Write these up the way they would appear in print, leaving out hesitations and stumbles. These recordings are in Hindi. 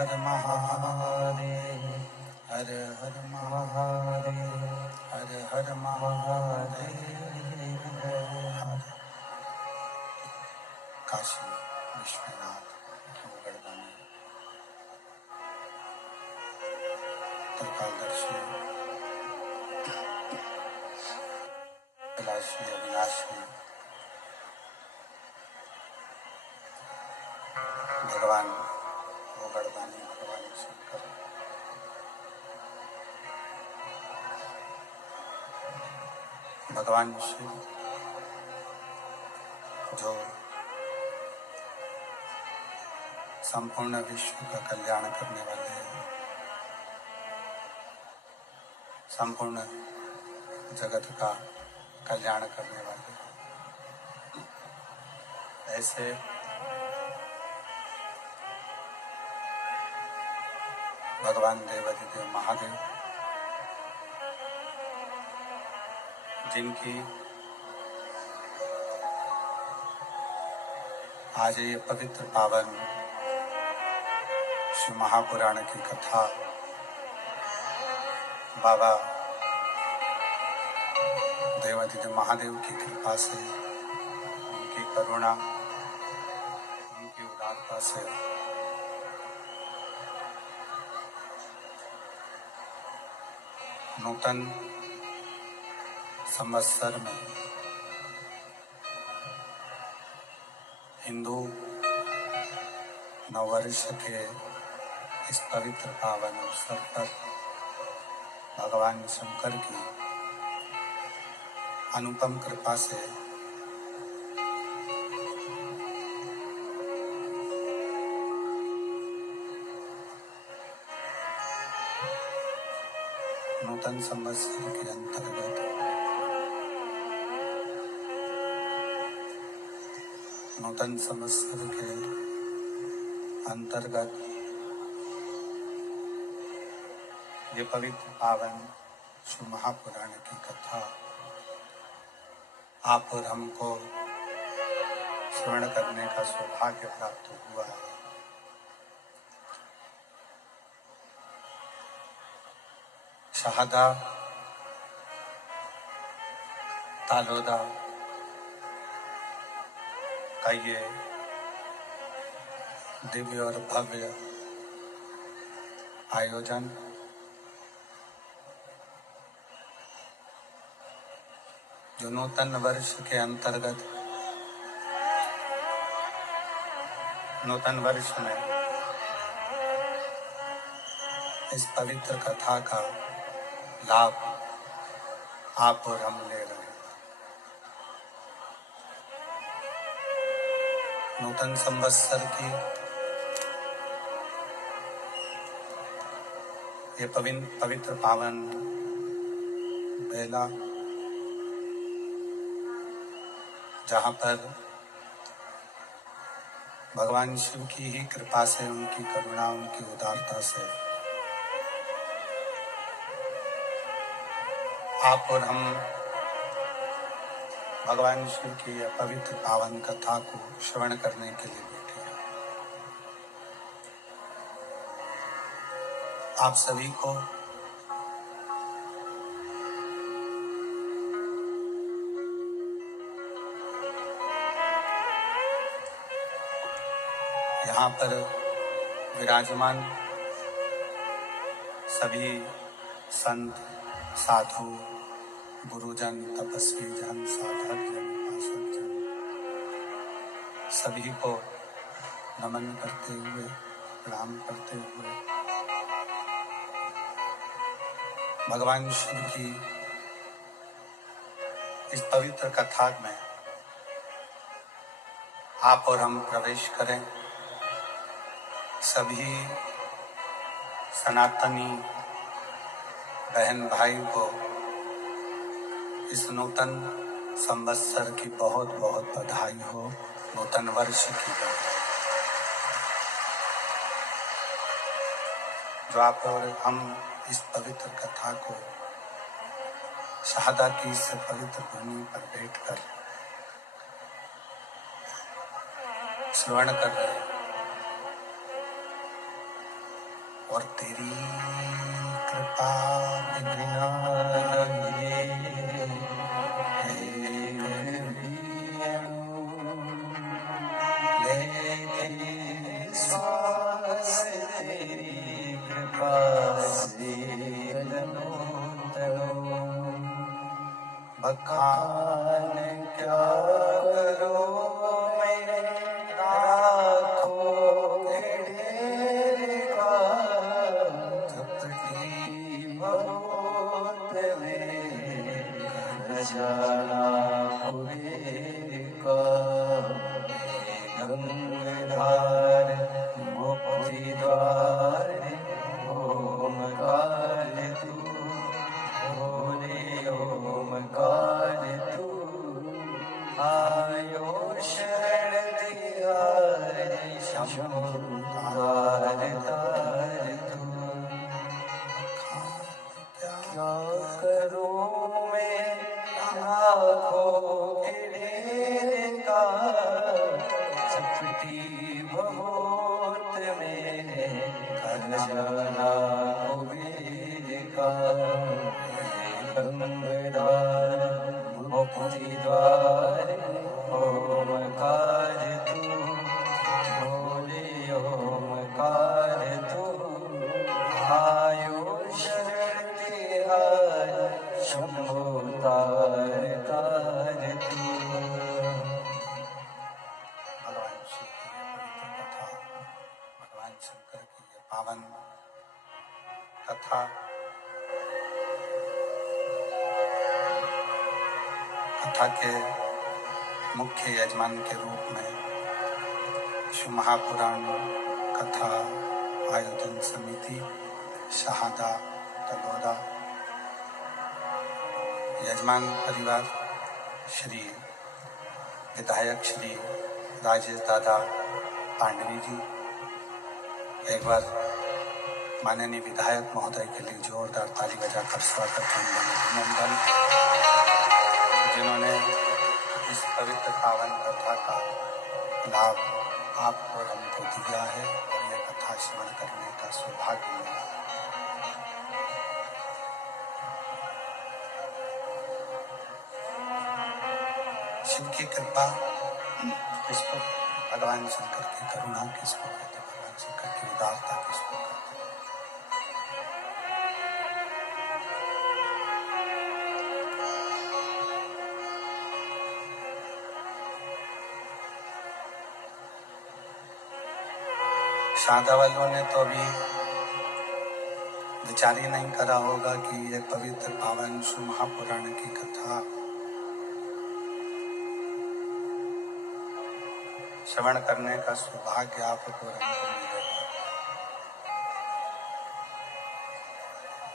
हर महादेव, हर हर महादेव, हर हर महादेव। काशी विश्वनाथ गढ़वानी त्रिकालदर्शी कैलाशी अविनाशी भगवान गढ़वानी भगवान शंकर भगवान शिव जो संपूर्ण विश्व का कल्याण करने वाले हैं, संपूर्ण जगत का कल्याण करने वाले हैं, ऐसे भगवान देवाधिदेव महादेव जिनकी आज ये पवित्र पावन श्री महापुराण की कथा बाबा देवाधिदेव महादेव की कृपा से, उनकी करुणा, उनकी उदारता से नूतन संवत्सर में हिंदू नववर्ष के इस पवित्र पावन अवसर पर भगवान शंकर की अनुपम कृपा से नूतन संवत्सर के अंतर्गत ये पवित्र पावन श्री महापुराण की कथा आप और हमको श्रवण करने का सौभाग्य प्राप्त हुआ है। शहादा तालोदा का ये दिव्य और भव्य आयोजन जो नूतन वर्ष के अंतर्गत नूतन वर्ष में इस पवित्र कथा का लाभ आप और हम ले रहे हैं। नूतन संवत्सर की ये पवित्र पावन बेला जहाँ पर भगवान शिव की ही कृपा से, उनकी करुणा, उनकी उदारता से आप और हम भगवान शिव की यह पवित्र पावन कथा को श्रवण करने के लिए बैठे हैं। आप सभी को यहाँ पर विराजमान सभी संत, साधु, गुरुजन, तपस्वी जन, साधक जन, उपासक जन, सभी को नमन करते हुए, प्रणाम करते हुए भगवान शिव की इस पवित्र कथा में आप और हम प्रवेश करें। सभी सनातनी बहन भाई को इस नूतन संवत्सर की बहुत बहुत बधाई हो, नूतन वर्ष की बधाई। जो आप और हम इस पवित्र कथा को शहादा की इस पवित्र भूमि पर बैठकर श्रवण कर रहे हैं और तेरी कृपा बिना बखान क्या करो मैं राखों के ढेर का, झपटी बहुत में खजाना कुबेर का, गंगाधार मुक्ति द्वार ओमकार तू, भोले ओमकार तू, आयो शरण तिहार शंभु तार तार तू। क्या करूं मैं आँखों के ढेर का, चपटी बहुत में खजाना कुबेर का, गंगाधार मुक्ति द्वार ओमकार तू, भोले ओमकार तू, आयो शरण तिहार शंभु तार तार तू। भगवान शिव की पवित्र कथा, भगवान शंकर की यह पावन कथा कथा के मुख्य यजमान के रूप में शिव महापुराण कथा आयोजन समिति शहादा तलोदा, यजमान परिवार श्री विधायक श्री राजेश दादा पांडवी जी। एक बार माननीय विधायक महोदय के लिए जोरदार ताली बजाकर स्वागत अभिनंदन, जिन्होंने इस पवित्र पावन कथा का लाभ आप और हमको दिया है और यह कथा श्रवण करने का सौभाग्य मिला। शिव की कृपा किसको, भगवान शंकर की करुणा किसको कहते, भगवान शंकर की उदारता किसको कहते। शादा वालों ने तो अभी विचार ही नहीं करा होगा कि यह पवित्र पावन शिव महापुराण की कथा श्रवण करने का सौभाग्य आपको हमको मिलेगा।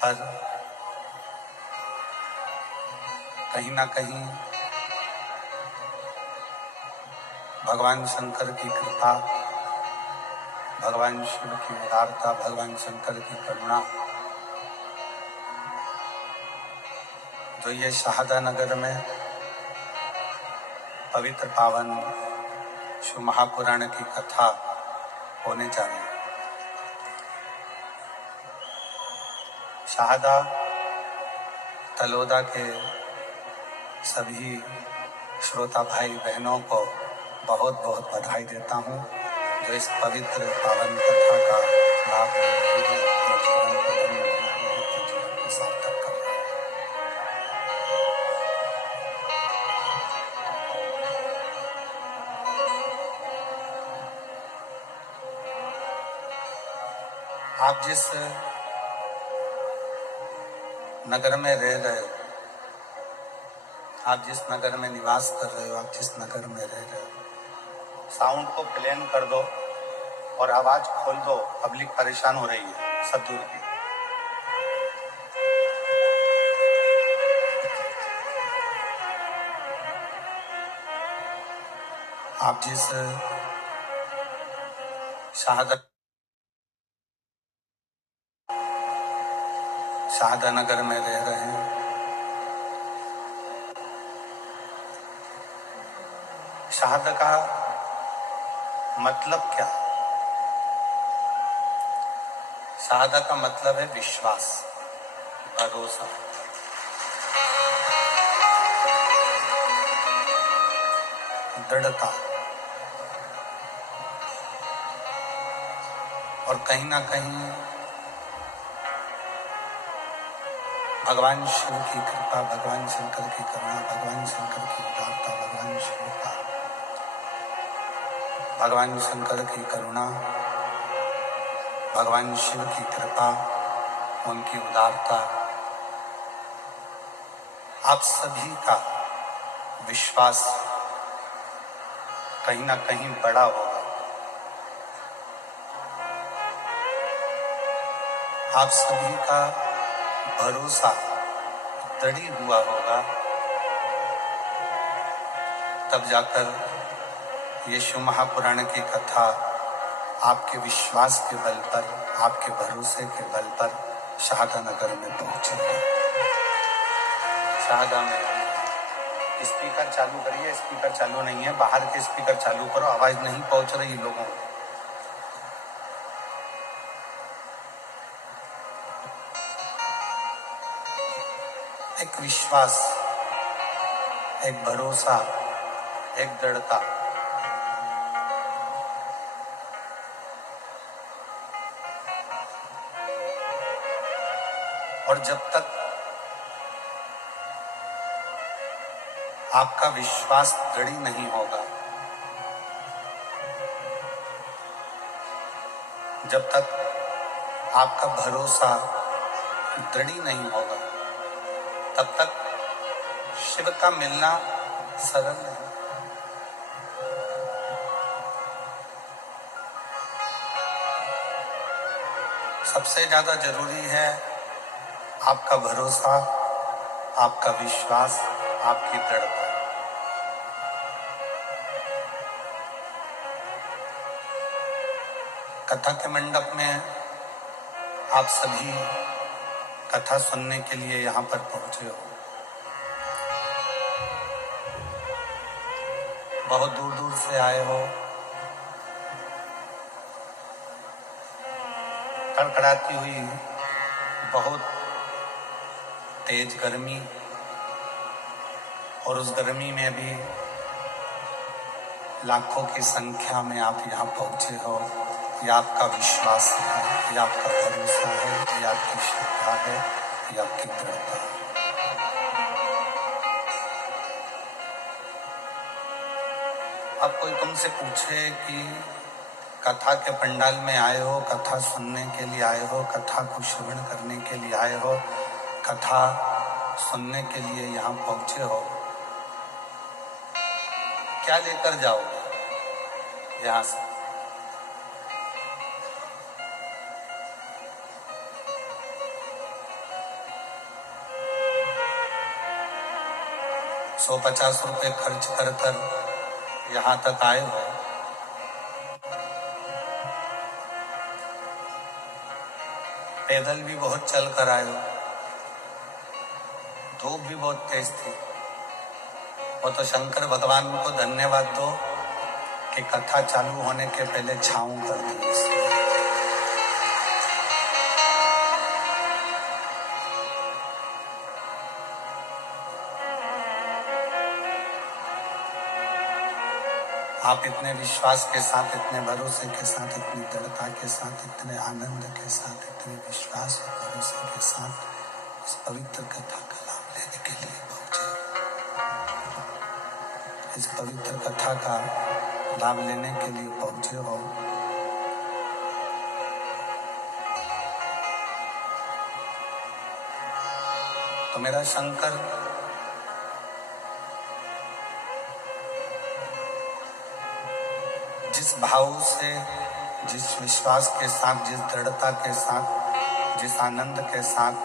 पर कहीं ना कहीं भगवान शंकर की कृपा, भगवान शिव की उदारता, भगवान शंकर की करुणा जो ये शहादा नगर में पवित्र पावन शिव महापुराण की कथा होने जा रही है। शाहदा तलोदा के सभी श्रोता भाई बहनों को बहुत बहुत बधाई देता हूँ, जो इस पवित्र पावन कथा का लाभ ले रहे हैं, अपने जीवन को धन्य बना रहे हैं, अपने जीवन को सार्थक कर रहे हैं। आप जिस नगर में रह रहे हो, आप जिस नगर में निवास कर रहे हो, आप जिस नगर में रह रहे हो, साउंड को प्लेन कर दो और आवाज खोल दो। पब्लिक परेशान हो रही है, सब दूर की। आप जिस शाहदा नगर में रह रहे हैं, शाहदा का मतलब क्या है? शाहदा का मतलब है विश्वास, भरोसा। दृढ़ता। और कहीं ना कहीं भगवान शिव की कृपा, भगवान शंकर की करुणा, भगवान शंकर की उदारता, भगवान शिव का, भगवान शंकर की करुणा, भगवान शिव की कृपा, उनकी उदारता, आप सभी का विश्वास कहीं ना कहीं बड़ा होगा। आप सभी का भरोसा दृढ़ हुआ होगा, तब जाकर ये शिव महापुराण की कथा आपके विश्वास के बल पर, आपके भरोसे के बल पर शाहदा नगर में पहुंची है। शाहदा में स्पीकर चालू करिए। स्पीकर चालू नहीं है, बाहर के स्पीकर चालू करो, आवाज नहीं पहुंच रही लोगों को। एक विश्वास, एक भरोसा, एक दृढ़ता। और जब तक आपका विश्वास दृढ़ नहीं होगा, जब तक आपका भरोसा दृढ़ नहीं होगा, तब तक शिव का मिलना सरल नहीं। सबसे ज्यादा जरूरी है आपका भरोसा, आपका विश्वास, आपकी दृढ़ता। कथा के मंडप में आप सभी कथा सुनने के लिए यहाँ पर पहुंचे हो। बहुत दूर दूर से आए हो। कड़कड़ाती हुई बहुत तेज गर्मी, और उस गर्मी में भी लाखों की संख्या में आप यहाँ पहुंचे हो। ये आपका विश्वास है, ये आपका भरोसा है, ये आपकी श्रद्धा है, ये आपकी दृढ़ता है। अब कोई तुमसे पूछे कि कथा के पंडाल में आए हो, कथा सुनने के लिए आए हो, कथा को श्रवण करने के लिए आए हो, कथा सुनने के लिए यहाँ पहुंचे हो, क्या लेकर जाओगे यहाँ से? ₹150 खर्च कर कर यहाँ तक आए हो। पैदल भी बहुत चल कर आए हो। धूप भी बहुत तेज थी, वो तो शंकर भगवान को धन्यवाद दो कि कथा चालू होने के पहले छाऊं कर दी इसमें। आप इतने विश्वास के साथ, इतने भरोसे के साथ, इतनी दृढ़ता के साथ, इतने आनंद के साथ, इतने विश्वास और भरोसे के साथ इस पवित्र कथा का लाभ लेने के लिए पहुंचे। इस पवित्र कथा का लाभ लेने के लिए पहुंचे हो। तो मेरा शंकर जिस भाव से, जिस विश्वास के साथ, जिस दृढ़ता के साथ, जिस आनंद के साथ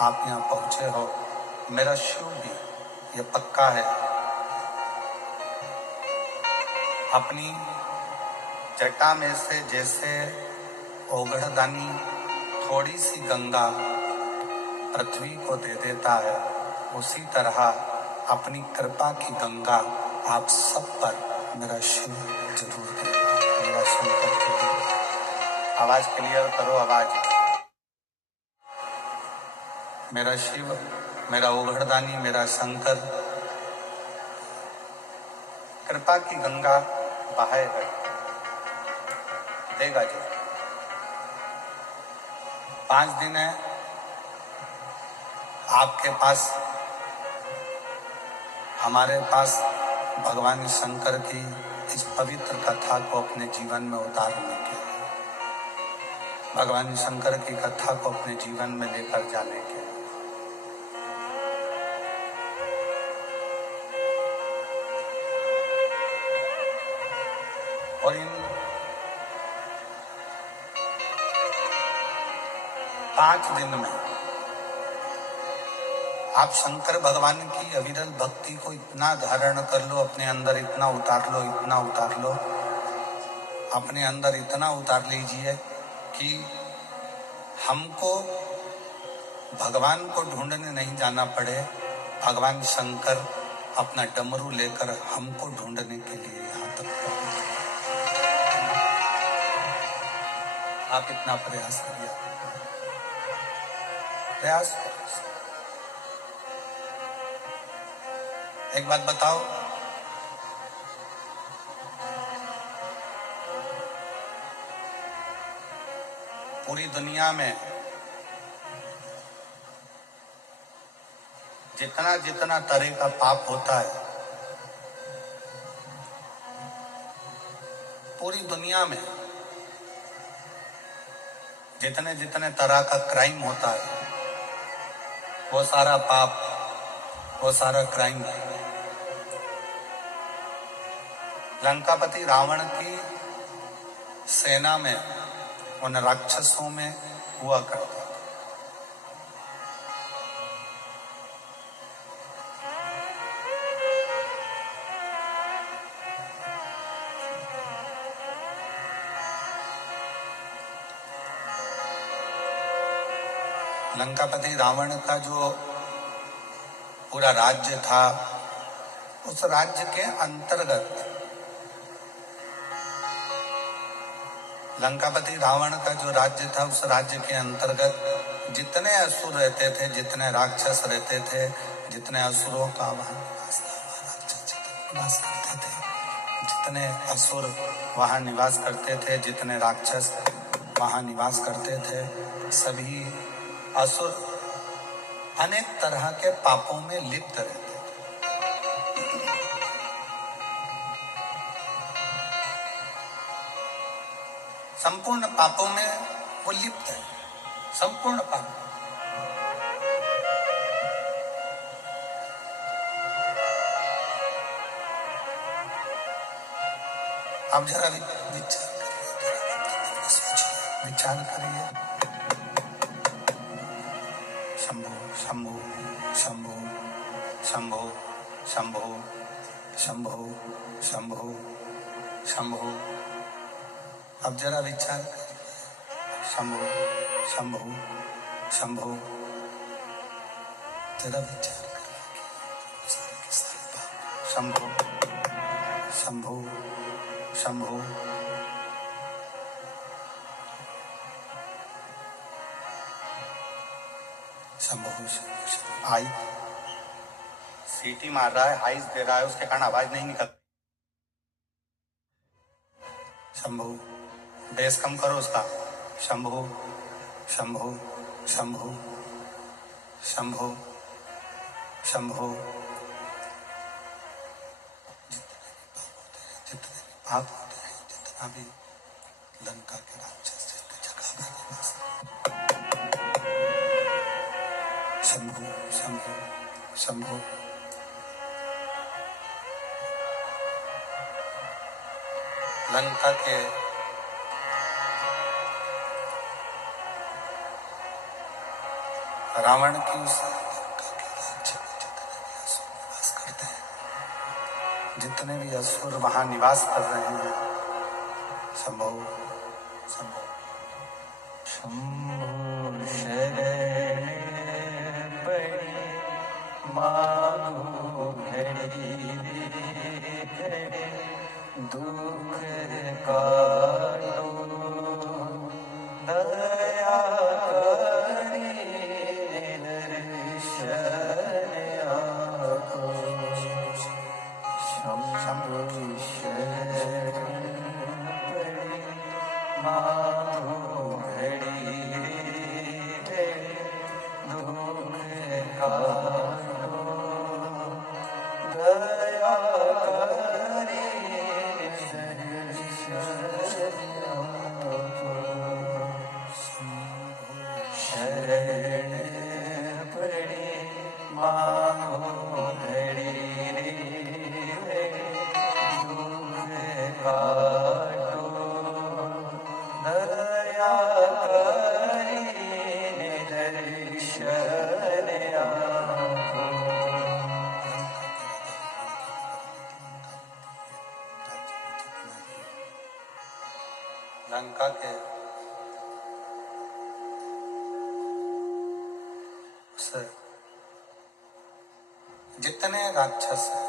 आप यहाँ पहुंचे हो, मेरा शिव भी ये पक्का है अपनी जटा में से जैसे ओगढ़दानी थोड़ी सी गंगा पृथ्वी को दे देता है, उसी तरह अपनी कृपा की गंगा आप सब पर मेरा शिव जरूर देगा। मेरा शंकर जरूर। आवाज क्लियर करो, आवाज। मेरा शिव, मेरा ओगढ़दानी, मेरा शंकर कृपा की गंगा बहाएगा, देगा जी। 5 दिन है आपके पास, हमारे पास भगवान शंकर की इस पवित्र कथा को अपने जीवन में उतारने के लिए, भगवान शंकर की कथा को अपने जीवन में लेकर जाने के लिए। और इन 5 दिन में आप शंकर भगवान की अविरल भक्ति को इतना धारण कर लो, अपने अंदर इतना उतार लो, इतना उतार लो, अपने अंदर इतना उतार लीजिए कि हमको भगवान को ढूंढने नहीं जाना पड़े, भगवान शंकर अपना डमरू लेकर हमको ढूंढने के लिए यहाँ तक पहुंचे। आप इतना प्रयास करिए, प्रयास करिए। एक बात बताओ, पूरी दुनिया में जितना जितना तरह का पाप होता है, पूरी दुनिया में जितने जितने तरह का क्राइम होता है, वो सारा पाप, वो सारा क्राइम लंकापति रावण की सेना में, उन राक्षसों में हुआ करता। लंकापति रावण का जो पूरा राज्य था, उस राज्य के अंतर्गत, लंकापति रावण का जो राज्य था, उस राज्य के अंतर्गत जितने असुर रहते थे, जितने राक्षस रहते थे, जितने असुरों का वहां निवास था, राक्षस निवास करते थे, जितने असुर वहां निवास करते थे, जितने राक्षस वहां निवास करते थे, सभी असुर अनेक तरह के पापों में लिप्त रहते थे। संपूर्ण पापों में वो लिप्त है, संपूर्ण पाप। आप जरा विचार करिए, सोचिए, विचार करिए। शंभो शंभो शंभो शंभो शंभो शंभो शंभो शंभो। अब जरा विचार करिए, शंभो शंभो शंभो, जरा विचार करिए। शंभु शंभु शंभु शंभु शंभु। आई सीटी मार रहा है, हाइस दे रहा है, उसके कारण आवाज नहीं निकल। शंभु बेस कम करो उसका। शंभु शंभु शंभु शंभु शंभु। जितने भी पाप होते हैं, जितना भी लंका के राक्षस जितने जगह पर निवास। शंभु शंभु शंभु। लंका के रावण की उस लंका के राज्य में जितने भी असुर निवास करते हैं, जितने भी असुर वहां निवास कर रहे हैं, शंभु शंभु शंभु शरण पड़े मानो घड़ी घड़ी दुख काटो दया करे दर्शन आपको। शंभु शरण पड़े मानो घड़ी घड़ी दुख काटो दया करे शरण पड़े मानो घड़ी दुख काटो दया करे दर्शन आपको। लंका के जितने राक्षस हैं,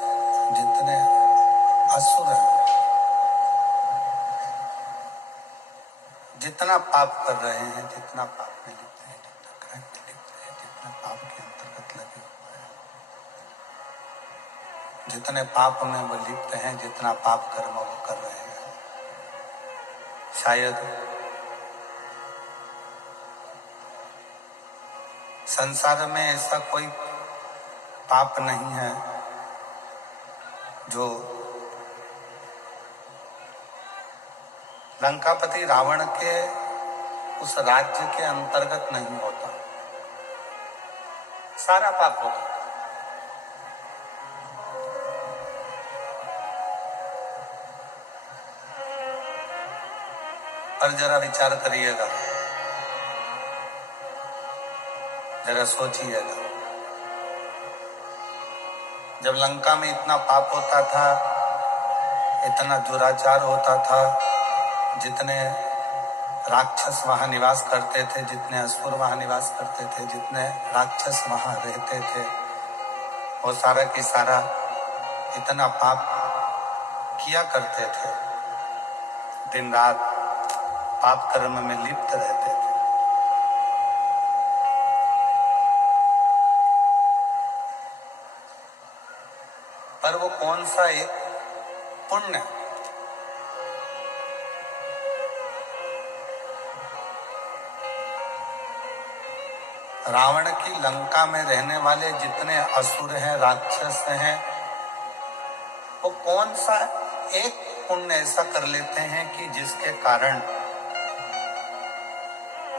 जितने असुर हैं, जितना पाप कर रहे हैं, जितना पाप में लिप्त हैं, जितना क्राइम में लिप्त हैं, जितना पाप के अंतर्गत लगे हुए हैं, जितने पाप में वो लिप्त हैं, जितना पाप कर्म वो कर रहे हैं, शायद संसार में ऐसा कोई पाप नहीं है जो लंकापति रावण के उस राज्य के अंतर्गत नहीं होता। सारा पाप होता। पर जरा विचार करिएगा, जरा सोचिएगा, जब लंका में इतना पाप होता था, इतना दुराचार होता था, जितने राक्षस वहां निवास करते थे, जितने असुर वहां निवास करते थे, जितने राक्षस वहां रहते थे, वो सारा की सारा इतना पाप किया करते थे, दिन रात पाप कर्म में लिप्त रहते थे। पर वो कौन सा एक पुण्य, रावण की लंका में रहने वाले जितने असुर हैं, राक्षस हैं, वो कौन सा एक पुण्य ऐसा कर लेते हैं कि जिसके कारण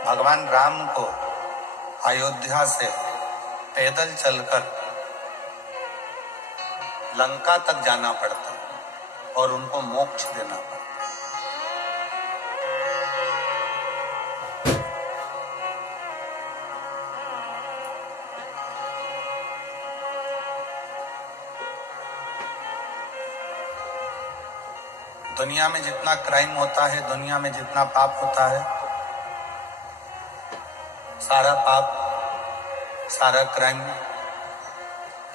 भगवान राम को अयोध्या से पैदल चलकर लंका तक जाना पड़ता और उनको मोक्ष देना पड़ता। दुनिया में जितना क्राइम होता है, दुनिया में जितना पाप होता है, सारा पाप, सारा क्राइम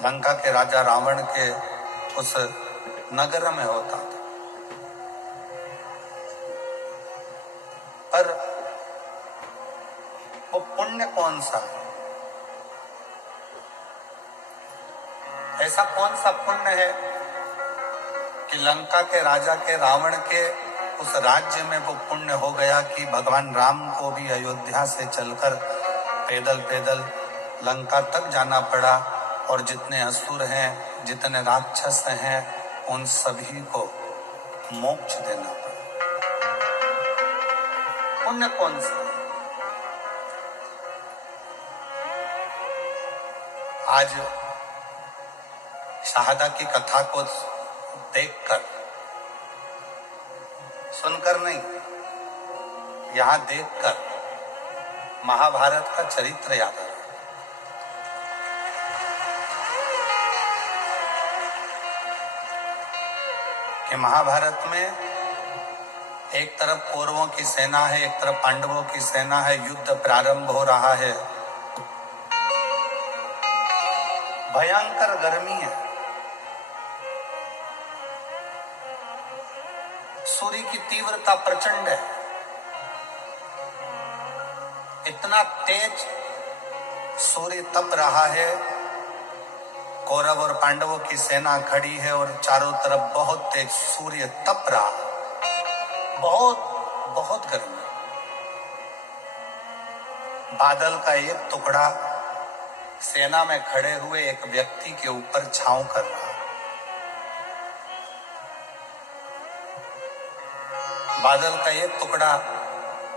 लंका के राजा रावण के उस नगर में होता था। पर वो पुण्य कौन सा है? ऐसा कौन सा पुण्य है कि लंका के राजा के रावण के उस राज्य में वो पुण्य हो गया कि भगवान राम को भी अयोध्या से चलकर पैदल पैदल लंका तक जाना पड़ा और जितने असुर हैं, जितने राक्षस हैं, उन सभी को मोक्ष देना पड़ा। पुण्य कौन सा? आज शाहदा की कथा को देखकर, सुनकर नहीं, यहां देखकर महाभारत का चरित्र याद आ रहा है। कि महाभारत में एक तरफ कौरवों की सेना है, एक तरफ पांडवों की सेना है, युद्ध प्रारंभ हो रहा है, भयंकर गर्मी है, सूर्य की तीव्रता प्रचंड है, इतना तेज सूर्य तप रहा है, कौरव और पांडवों की सेना खड़ी है और चारों तरफ बहुत तेज सूर्य तप रहा है, बहुत बहुत गर्मी। बादल का एक टुकड़ा सेना में खड़े हुए एक व्यक्ति के ऊपर छांव कर रहा है। बादल का एक टुकड़ा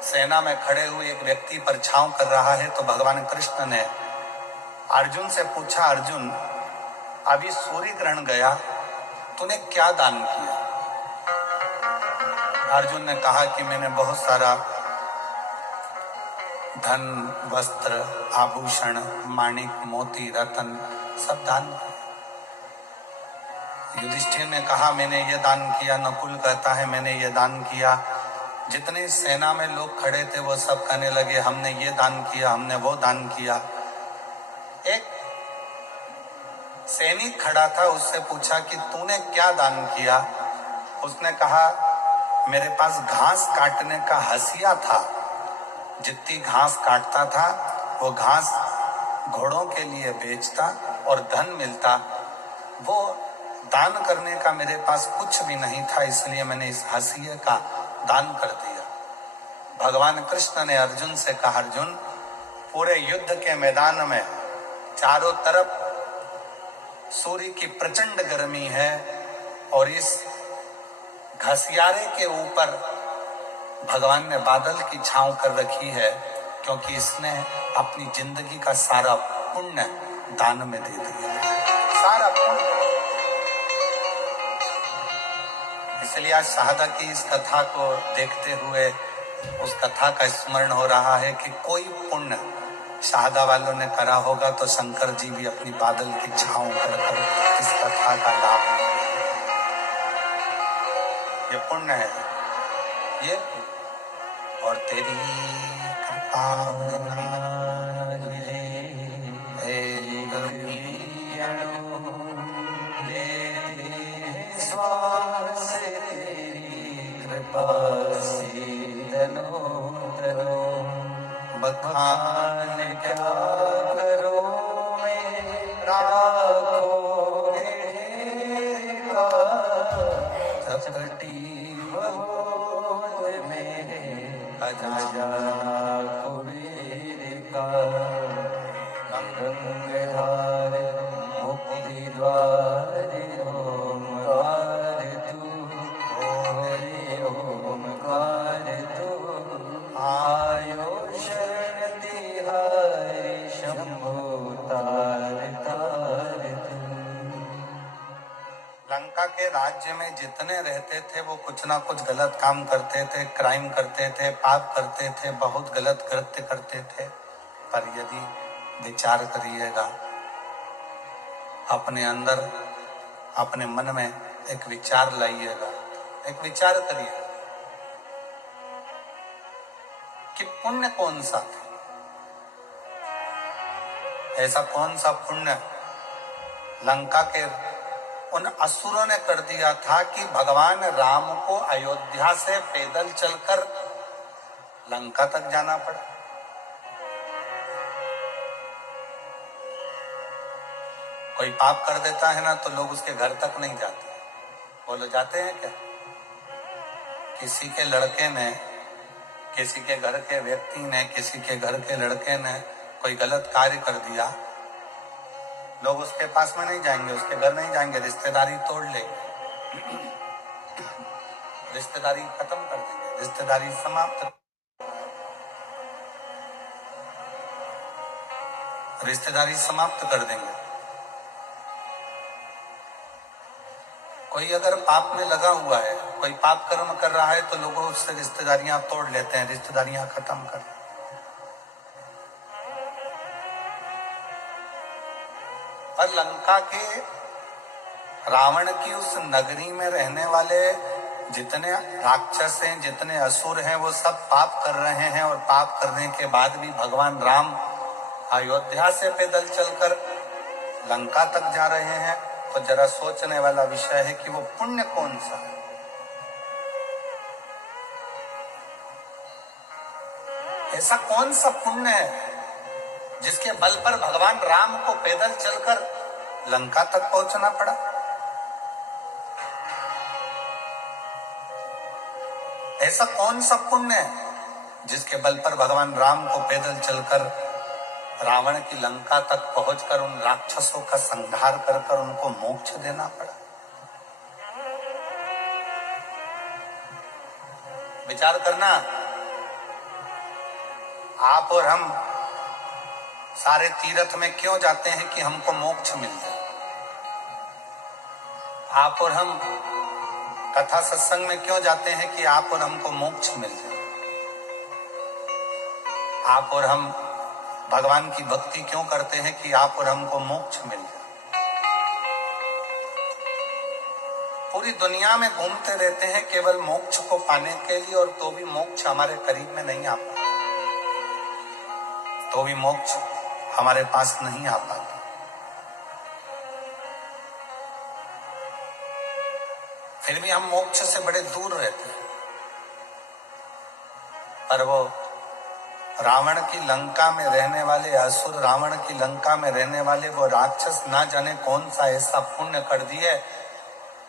सेना में खड़े हुए एक व्यक्ति पर छांव कर रहा है तो भगवान कृष्ण ने अर्जुन से पूछा, अर्जुन अभी सूर्य ग्रहण गया, तूने क्या दान किया? अर्जुन ने कहा कि मैंने बहुत सारा धन, वस्त्र, आभूषण, माणिक, मोती, रतन सब दान किया। युधिष्ठिर ने कहा मैंने ये दान किया, नकुल कहता है मैंने ये दान किया। जितने सेना में लोग खड़े थे वो सब कहने लगे हमने ये दान किया, हमने वो दान किया। एक सैनिक खड़ा था, उससे पूछा कि तूने क्या दान किया? उसने कहा मेरे पास घास काटने का हंसिया था, जितनी घास काटता था वो घास घोड़ों के लिए बेचता और धन मिलता, वो दान करने का मेरे पास कुछ भी नहीं था, इसलिए मैंने इस हंसिये का दान कर दिया। भगवान कृष्ण ने अर्जुन से कहा, अर्जुन पूरे युद्ध के मैदान में चारों तरफ सूर्य की प्रचंड गर्मी है और इस घसियारे के ऊपर भगवान ने बादल की छांव कर रखी है, क्योंकि इसने अपनी जिंदगी का सारा पुण्य दान में दे दिया, सारा पुण्य। इसलिए आज शाहदा की इस कथा को देखते हुए उस कथा का स्मरण हो रहा है कि कोई पुण्य शाहदा वालों ने करा होगा तो शंकर जी भी अपनी बादल की छांव कर इस कथा का लाभ, ये पुण्य है ये। और तेरी कृपा श्वास तेरी कृपा से तनो तनो, बखान क्या करो मेरा चपटी बहुत मेरे खजाना कुबेर का, गंगाधार मुक्ति द्वार ओमकार तू, ओरे ओमकार तू, आयो शरण तिहारी शंभु तार तार तू। लंका के राज्य में जितने रहते थे वो कुछ ना कुछ गलत काम करते थे, क्राइम करते थे, पाप करते थे, बहुत गलत कृत्य करते थे। पर यदि विचार करिएगा, अपने अंदर अपने मन में एक विचार लाइएगा, एक विचार करिए कि पुण्य कौन सा था? ऐसा कौन सा पुण्य लंका के उन असुरों ने कर दिया था कि भगवान राम को अयोध्या से पैदल चलकर लंका तक जाना पड़ा। कोई पाप कर देता है ना तो लोग उसके घर तक नहीं जाते। बोलो जाते हैं क्या? किसी के लड़के ने, किसी के घर के व्यक्ति ने, किसी के घर के लड़के ने कोई गलत कार्य कर दिया, लोग उसके पास में नहीं जाएंगे, उसके घर नहीं जाएंगे, रिश्तेदारी तोड़ लेंगे, रिश्तेदारी खत्म कर देंगे, रिश्तेदारी समाप्त, रिश्तेदारी समाप्त कर देंगे। कोई अगर पाप में लगा हुआ है, कोई पाप कर्म कर रहा है तो लोगों उससे रिश्तेदारियां तोड़ लेते हैं, रिश्तेदारियां खत्म कर। पर लंका के रावण की उस नगरी में रहने वाले जितने राक्षस हैं, जितने असुर हैं, वो सब पाप कर रहे हैं और पाप करने के बाद भी भगवान राम अयोध्या से पैदल चलकर लंका तक जा रहे हैं। तो जरा सोचने वाला विषय है कि वो पुण्य कौन सा है? ऐसा कौन सा पुण्य है जिसके बल पर भगवान राम को पैदल चलकर लंका तक पहुंचना पड़ा? ऐसा कौन सा पुण्य है जिसके बल पर भगवान राम को पैदल चलकर रावण की लंका तक पहुंचकर उन राक्षसों का संहार कर उनको मोक्ष देना पड़ा? विचार करना। आप और हम सारे तीर्थ में क्यों जाते हैं कि हमको मोक्ष मिल जाए? आप और हम कथा सत्संग में क्यों जाते हैं कि आप और हमको मोक्ष मिल जाए? आप और हम भगवान की भक्ति क्यों करते हैं कि आप और हमको मोक्ष मिल जाए? पूरी दुनिया में घूमते रहते हैं केवल मोक्ष को पाने के लिए, और तो भी मोक्ष हमारे करीब में नहीं आ पाता, तो भी मोक्ष हमारे पास नहीं आ पाता। फिर भी हम मोक्ष से बड़े दूर रहते हैं। पर वो रावण की लंका में रहने वाले असुर, रावण की लंका में रहने वाले वो राक्षस ना जाने कौन सा ऐसा पुण्य कर दिए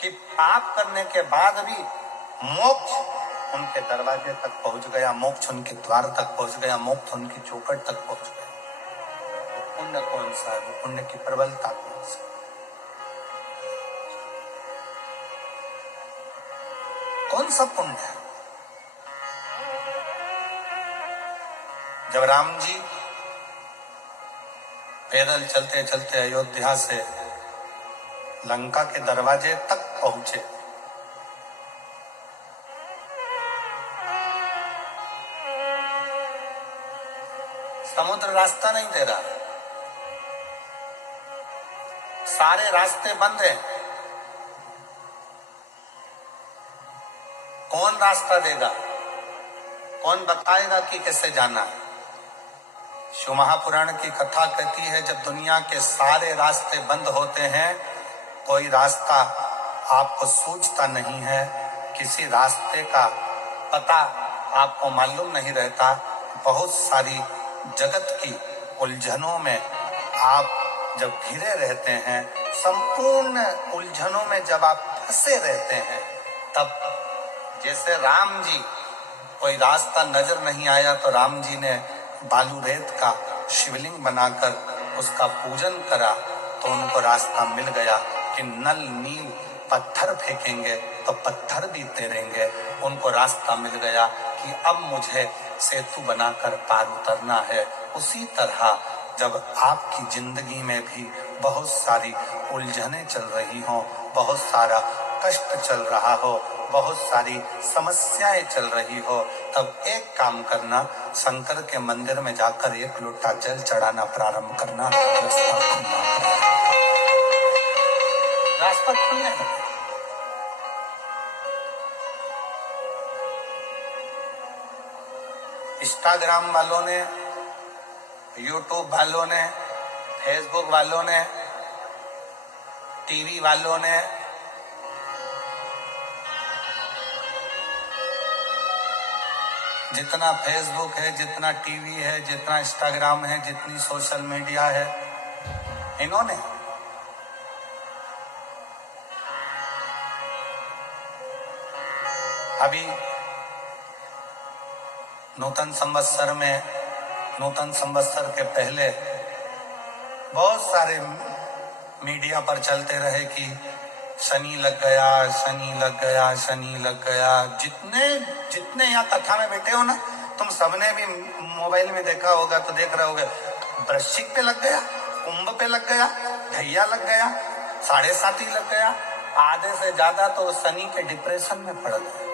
कि पाप करने के बाद भी मोक्ष उनके दरवाजे तक पहुंच गया, मोक्ष उनके द्वार तक पहुंच गया, मोक्ष उनकी चौखट तक पहुंच गया। वो पुण्य कौन सा है? वो पुण्य की प्रबलता कौन सी? कौन सा पुण्य है? जब राम जी पैदल चलते चलते अयोध्या से लंका के दरवाजे तक पहुंचे, समुद्र रास्ता नहीं दे रहा, सारे रास्ते बंद हैं। कौन रास्ता देगा? कौन बताएगा कि कैसे जाना है? शिव महापुराण की कथा कहती है जब दुनिया के सारे रास्ते बंद होते हैं, कोई रास्ता आपको सूझता नहीं है, किसी रास्ते का पता आपको मालूम नहीं रहता, बहुत सारी जगत की उलझनों में आप जब घिरे रहते हैं, संपूर्ण उलझनों में जब आप फंसे रहते हैं, तब जैसे राम जी कोई रास्ता नजर नहीं आया तो राम जी ने बालू रेत का शिवलिंग बनाकर उसका पूजन करा तो उनको रास्ता मिल गया कि नल नील पत्थर फेंकेंगे तो पत्थर भी तैरेंगे। उनको रास्ता मिल गया कि अब मुझे सेतु बनाकर पार उतरना है। उसी तरह जब आपकी जिंदगी में भी बहुत सारी उलझनें चल रही हों, बहुत सारा कष्ट चल रहा हो, बहुत सारी समस्याएं चल रही हो, तब एक काम करना, शंकर के मंदिर में जाकर एक लोटा जल चढ़ाना प्रारंभ करना, रास्ता खुलने लगे। इंस्टाग्राम वालों ने, यूट्यूब वालों ने, फेसबुक वालों ने टीवी वालों ने जितना फेसबुक है, जितना टीवी है, जितना इंस्टाग्राम है, जितनी सोशल मीडिया है, इन्होंने अभी नूतन संवत्सर के पहले बहुत सारे मीडिया पर चलते रहे कि शनि लग गया, शनि लग गया, शनि लग गया। जितने यहाँ कथा में बैठे हो ना, तुम सबने भी मोबाइल में देखा होगा तो देख रहे होगे, वृश्चिक पे लग गया, कुंभ पे लग गया, ढैया लग गया, 7.5 लग गया, आधे से ज्यादा तो शनि के डिप्रेशन में पड़ गए।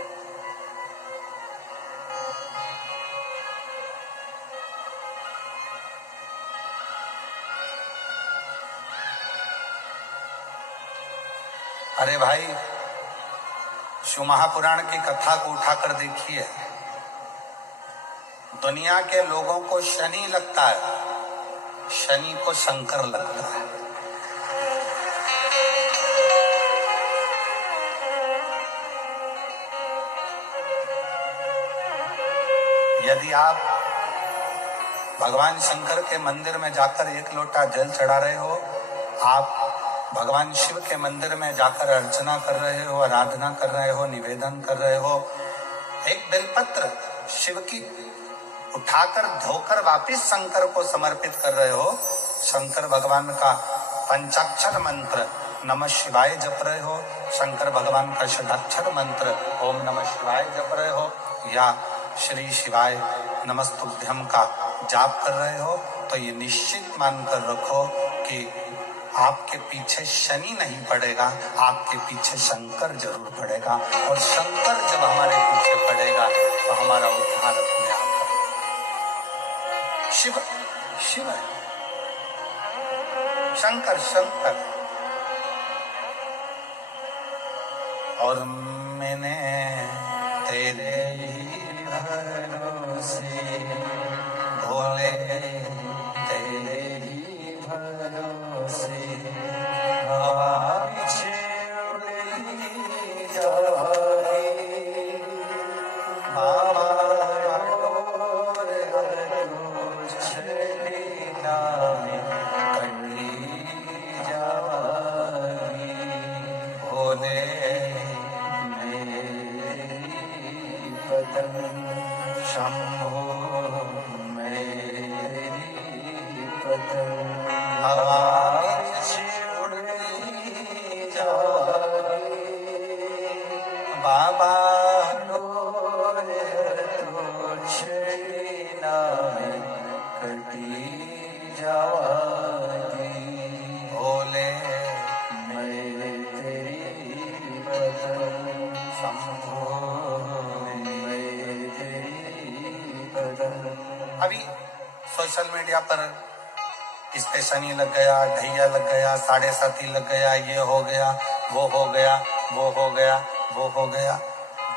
अरे भाई, शिव महापुराण की कथा को उठाकर देखिए। दुनिया के लोगों को शनि लगता है, शनि को शंकर लगता है। यदि आप भगवान शंकर के मंदिर में जाकर 1 लोटा जल चढ़ा रहे हो, आप भगवान शिव के मंदिर में जाकर अर्चना कर रहे हो, आराधना कर रहे हो, निवेदन कर रहे हो, एक बेलपत्र शिव की उठाकर धोकर वापिस शंकर को समर्पित कर रहे हो, शंकर भगवान का पंचाक्षर मंत्र नमः शिवाय जप रहे हो, शंकर भगवान का षडाक्षर मंत्र ओम नमः शिवाय जप रहे हो, या श्री शिवाय नमस्तुभ्यम का जाप कर रहे हो, तो ये निश्चित मानकर रखो कि आपके पीछे शनि नहीं पड़ेगा, आपके पीछे शंकर जरूर पड़ेगा। और शंकर जब हमारे पीछे पड़ेगा तो हमारा उद्धार अपने आप होगा। शिव शिव है, शंकर शंकर। और मैंने तेरे भरोसे भोले, तेरे ही भरोसे अभी सोशल मीडिया पर इस पे शनि लग गया, ढैया लग गया, 7.5 लग गया, ये हो गया, वो हो गया, वो हो गया, वो हो गया।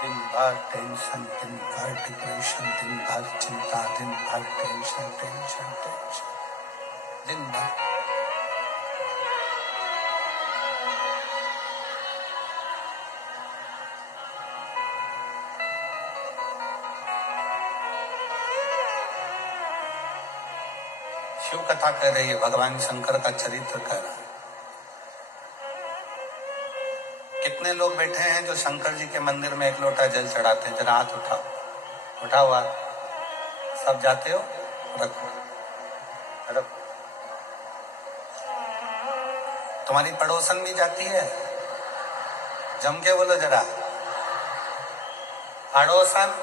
दिन भर टेंशन, दिन भर डिप्रेशन, दिन भर चिंता, दिन भर टेंशन टेंशन टेंशन, दिन भर। शिव कथा कह रही है, भगवान शंकर का चरित्र कह रहा है। कितने लोग बैठे हैं जो शंकर जी के मंदिर में 1 लोटा जल चढ़ाते हैं? जरा हाथ उठाओ, उठाओ हाथ। सब जाते हो? रखो रखो। तुम्हारी पड़ोसन भी जाती है? जम के बोलो जरा, पड़ोसन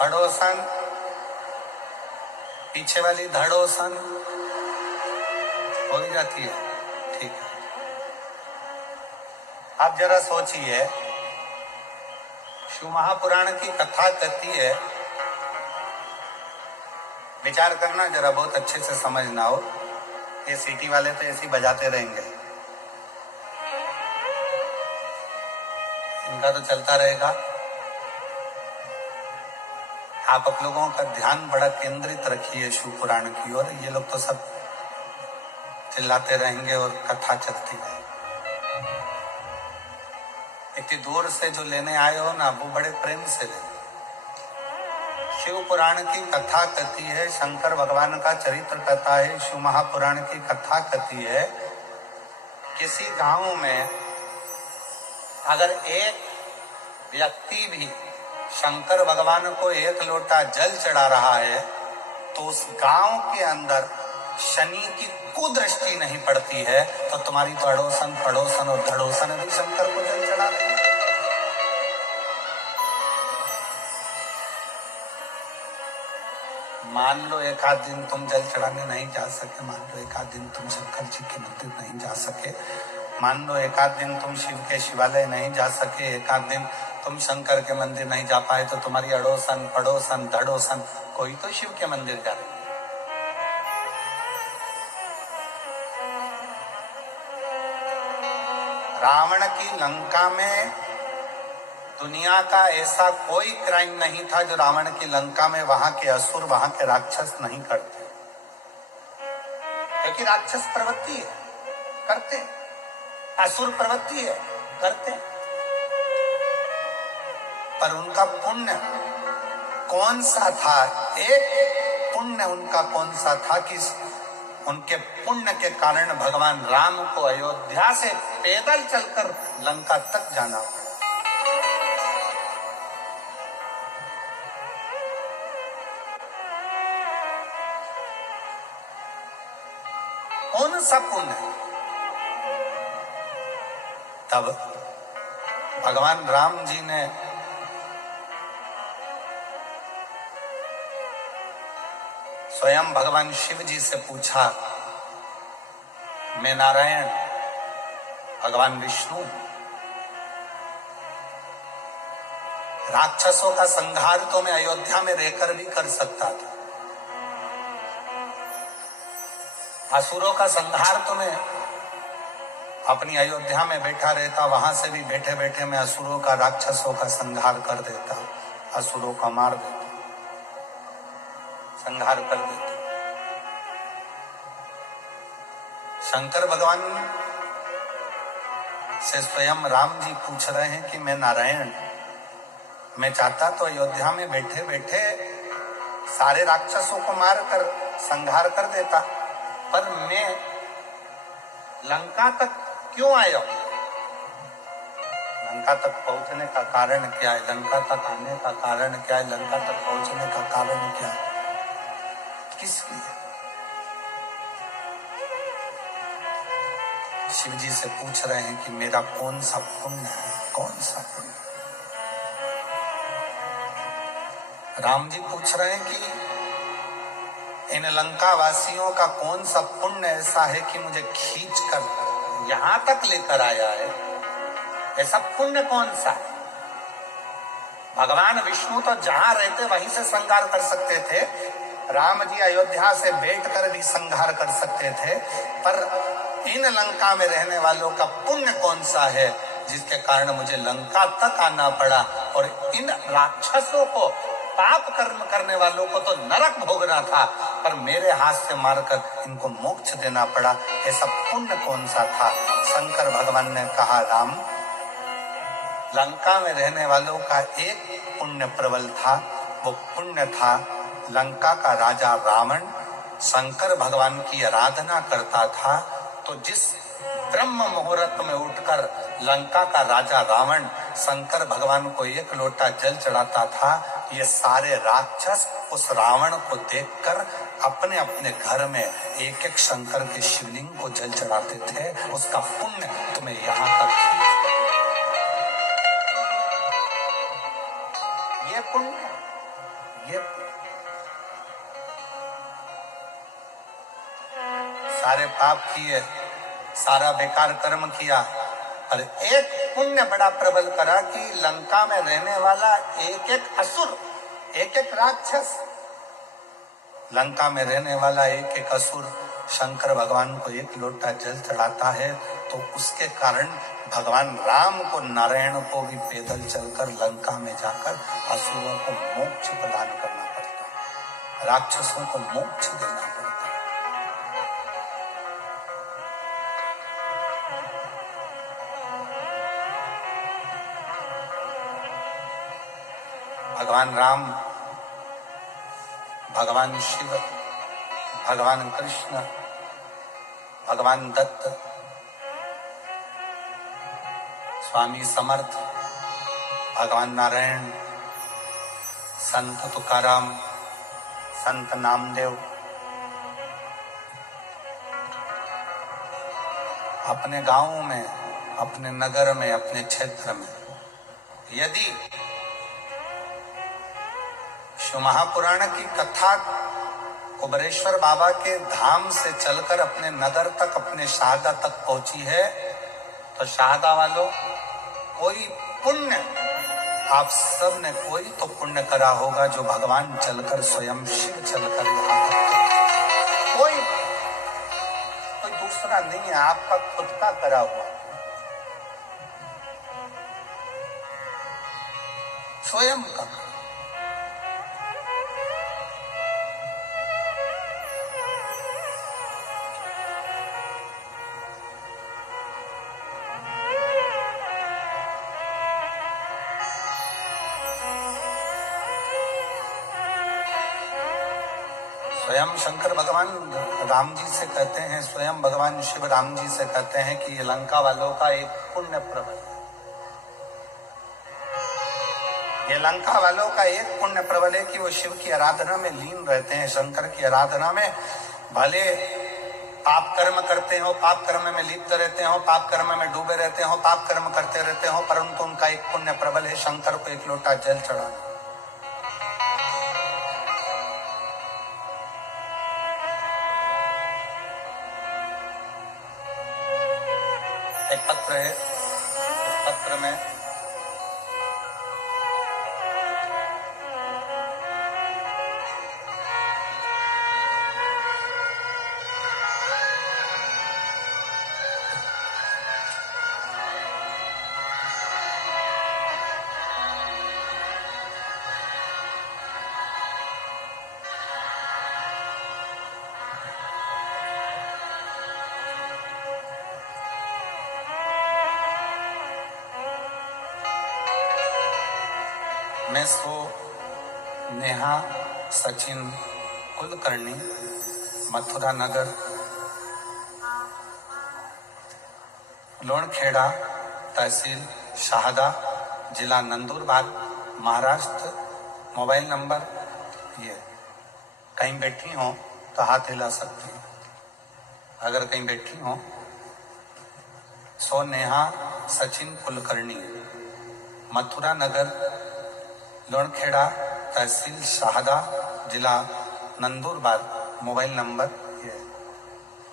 पड़ोसन। पीछे वाली धड़ोसन हो भी जाती है, ठीक है। आप जरा सोचिए, शिव महापुराण की कथा कहती है, विचार करना जरा, बहुत अच्छे से समझना हो। ये सीटी वाले तो ऐसे ही बजाते रहेंगे, इनका तो चलता रहेगा। आप लोगों का ध्यान बड़ा केंद्रित रखिए शिव पुराण की ओर। ये लोग तो सब चिल्लाते रहेंगे और कथा चलती रहेगी। इतनी दूर से जो लेने आए हो ना, वो बड़े प्रेम से लेना। शिव पुराण की कथा कहती है, शंकर भगवान का चरित्र कहता है, शिव महापुराण की कथा कहती है, किसी गांव में अगर एक व्यक्ति भी शंकर भगवान को एक लोटा जल चढ़ा रहा है तो उस गांव के अंदर शनि की कुदृष्टि नहीं पड़ती है। तो तुम्हारी तो अड़ोसन पड़ोसन और धड़ोसन भी शंकर को जल चढ़ा रहे हैं। मान लो एक आध दिन तुम जल चढ़ाने नहीं जा सके, मान लो एक आध दिन तुम शंकर जी के मंदिर नहीं जा सके, मान लो एक आध दिन तुम शिव के शिवालय नहीं जा सके, एक आध दिन तुम शंकर के मंदिर नहीं जा पाए, तो तुम्हारी अड़ोसन पड़ोसन धड़ोसन कोई तो शिव के मंदिर जा रहे। रावण की लंका में दुनिया का ऐसा कोई क्राइम नहीं था जो रावण की लंका में वहां के असुर, वहां के राक्षस नहीं करते, क्योंकि राक्षस प्रवृत्ति है, करते, असुर प्रवृत्ति है, करते, पर उनका पुण्य कौन सा था? एक पुण्य उनका कौन सा था कि उनके पुण्य के कारण भगवान राम को अयोध्या से पैदल चलकर लंका तक जाना पड़ा। कौन सा पुण्य? तब भगवान राम जी ने स्वयं भगवान शिव जी से पूछा, मैं नारायण भगवान विष्णु, राक्षसों का संहार तो मैं अयोध्या में रहकर भी कर सकता था, असुरों का संहार तो मैं अपनी अयोध्या में बैठा रहता, वहां से भी बैठे बैठे मैं असुरों का, राक्षसों का संहार कर देता, असुरों का मार देता, संहार कर देता। शंकर भगवान से स्वयं राम जी पूछ रहे हैं कि मैं नारायण, मैं चाहता तो अयोध्या में बैठे बैठे सारे राक्षसों को मारकर संहार कर देता, पर मैं लंका तक क्यों आया? लंका तक पहुंचने का कारण क्या है? लंका तक आने का कारण क्या है? लंका तक पहुंचने का कारण क्या है? किस लिए? शिव जी से पूछ रहे हैं कि मेरा कौन सा पुण्य है, कौन सा पुण्य? राम जी पूछ रहे हैं कि इन लंका वासियों का कौन सा पुण्य ऐसा है कि मुझे खींच कर यहां तक लेकर आया है? ऐसा पुण्य कौन सा है? भगवान विष्णु तो जहां रहते वहीं से संहार कर सकते थे, राम जी अयोध्या से बैठकर भी संहार कर सकते थे, पर इन लंका में रहने वालों का पुण्य कौन सा है जिसके कारण मुझे लंका तक आना पड़ा, और इन राक्षसों को, पाप कर्म करने वालों को तो नरक भोगना था, पर मेरे हाथ से मारकर इनको मोक्ष देना पड़ा, ऐसा पुण्य कौन सा था? शंकर भगवान ने कहा, राम, लंका में रहने वालों का एक पुण्य प्रबल था, वो पुण्य था लंका का राजा रावण शंकर भगवान की आराधना करता था, तो जिस ब्रह्म मुहूर्त में उठकर लंका का राजा रावण शंकर भगवान को एक लोटा जल चढ़ाता था, ये सारे राक्षस उस रावण को देखकर अपने अपने घर में एक एक शंकर के शिवलिंग को जल चढ़ाते थे। उसका पुण्य तुम्हें यहाँ तक, ये पुण्य, ये सारे पाप किए, सारा बेकार कर्म किया, और एक पुण्य बड़ा प्रबल करा कि लंका में रहने वाला एक एक असुर, एक एक राक्षस, लंका में रहने वाला एक एक असुर शंकर भगवान को एक लोटा जल चढ़ाता है, तो उसके कारण भगवान राम को, नारायण को भी पैदल चलकर लंका में जाकर असुरों को मोक्ष प्रदान करना पड़ता है, राक्षसों को मोक्ष देना पड़ता है। भगवान राम, भगवान शिव, भगवान कृष्ण, भगवान दत्त, स्वामी समर्थ, भगवान नारायण, संत तुकाराम, संत नामदेव अपने गांव में, अपने नगर में, अपने क्षेत्र में यदि शिव महापुराण की कथा कुबेरेश्वर बाबा के धाम से चलकर अपने नगर तक, अपने शारदा तक पहुंची है, तो शारदा वालों, कोई पुण्य आप सब ने कोई तो पुण्य करा होगा जो भगवान चलकर, स्वयं शिव चलकर यहाँ तक, कोई दूसरा नहीं है, आपका खुद का करा हुआ, स्वयं का। स्वयं शंकर भगवान राम जी से कहते हैं, स्वयं भगवान शिव राम जी से कहते हैं कि ये लंका वालों का एक पुण्य प्रबल है। ये लंका वालों का एक पुण्य प्रबल है कि वो शिव की आराधना में लीन रहते हैं, शंकर की आराधना में। भले पाप कर्म करते हो, पाप कर्म में लिप्त रहते हो, पाप कर्म में डूबे रहते हो, पाप कर्म करते रहते हो, परंतु उनका एक पुण्य प्रबल है शंकर को एक लोटा जल चढ़ाना। एक पत्र है, उस पत्र में मैं सो नेहा सचिन कुलकर्णी, मथुरा नगर, लोणखेड़ा, तहसील शाहदा, जिला नंदुरबार, महाराष्ट्र। मोबाइल नंबर ये, कहीं बैठी हो तो हाथ हिला सकती हो, अगर कहीं बैठी हो। सो नेहा सचिन कुलकर्णी, मथुरा नगर, लोणखेड़ा, तहसील शाहदा, जिला नंदुरबार। मोबाइल नंबर ये,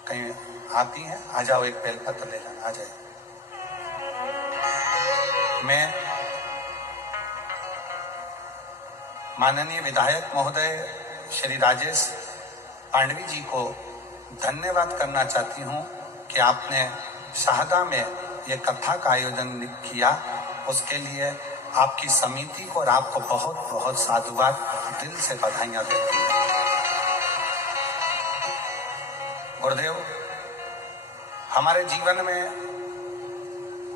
कहीं आती है, आ जाओ, एक बेलपत्र ले जाना, आ जाए। मैं माननीय विधायक महोदय श्री राजेश पांडवी जी को धन्यवाद करना चाहती हूँ कि आपने शाहदा में ये कथा का आयोजन किया, उसके लिए आपकी समिति को और आपको बहुत बहुत साधुवाद, दिल से बधाइयां देती हूँ। गुरुदेव, हमारे जीवन में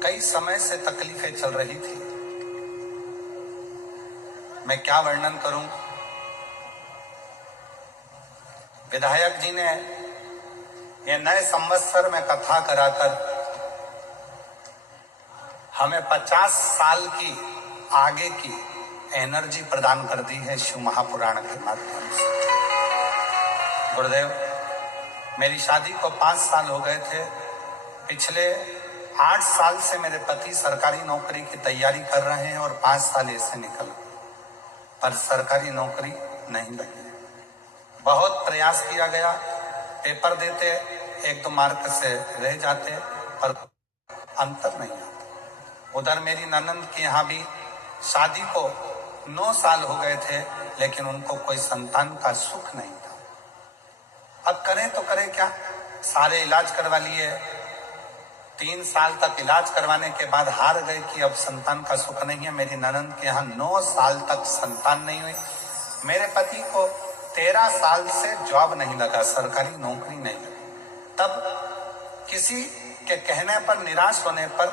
कई समय से तकलीफें चल रही थी, मैं क्या वर्णन करूं। विधायक जी ने ये नए संवत्सर में कथा कराकर हमें 50 साल की आगे की एनर्जी प्रदान कर दी है शिव महापुराण के माध्यम से। गुरुदेव, मेरी शादी को 5 साल हो गए थे। पिछले 8 साल से मेरे पति सरकारी नौकरी की तैयारी कर रहे हैं और 5 साल ऐसे निकल, पर सरकारी नौकरी नहीं लगी। बहुत प्रयास किया गया, पेपर देते, 1-2 मार्क से रह जाते, पर अंतर नहीं आता। उधर मेरी ननंद के यहाँ भी शादी को 9 साल हो गए थे, लेकिन उनको कोई संतान का सुख नहीं था। अब करें तो करें क्या, सारे इलाज करवा लिए, 3 साल तक इलाज करवाने के बाद हार गए कि अब संतान का सुख नहीं है। मेरी ननंद के यहाँ 9 साल तक संतान नहीं हुई। मेरे पति को 13 साल से जॉब नहीं लगा, सरकारी नौकरी नहीं लगी। तब किसी के कहने पर, निराश होने पर